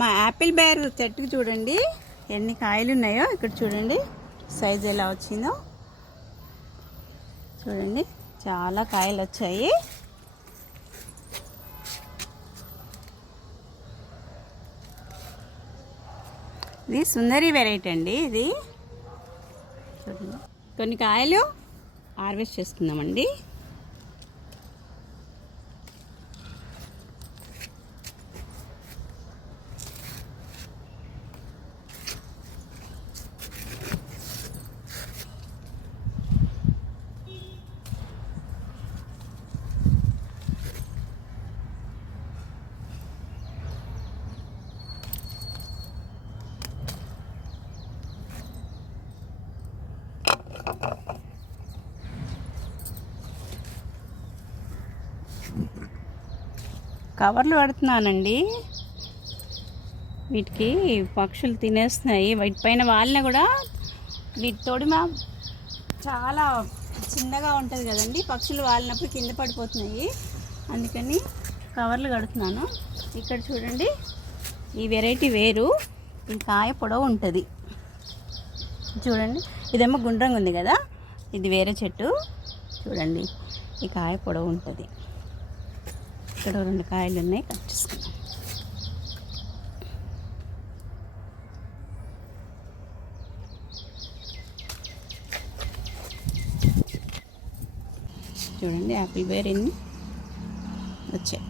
మా Apple bear చెట్టుకు చూడండి ఎన్ని కాయలు ఉన్నాయో. ఇక్కడ చూడండి సైజ్ ఎలా వచ్చిందో చూడండి, చాలా కాయలు వచ్చాయి. ఇది సుందరి వెరైటీ అండి. ఇది చూడండి, కొన్ని కాయలు హార్వెస్ట్ చేసుకుందామండి. కవర్లు పెడుతున్నానండి, వీటికి పక్షులు తినేస్తున్నాయి. వీటి పైన వాలిన కూడా వీటి తొడిమ చాలా చిన్నగా ఉంటుంది కదండి, పక్షులు వాలినప్పుడు కింద పడిపోతున్నాయి. అందుకని కవర్లు కడుతున్నాను. ఇక్కడ చూడండి, ఈ వెరైటీ వేరు, ఈ కాయ పొడవు ఉంటుంది చూడండి. ఇదేమో గుండ్రంగా ఉంది కదా, ఇది వేరే చెట్టు. చూడండి, ఈ కాయ పొడవు ఉంటుంది. ఇక్కడ 2 కాయలు ఉన్నాయి, కట్ చేసుకుందాం. చూడండి యాపిల్ బేర్ ఎన్ని వచ్చాయి.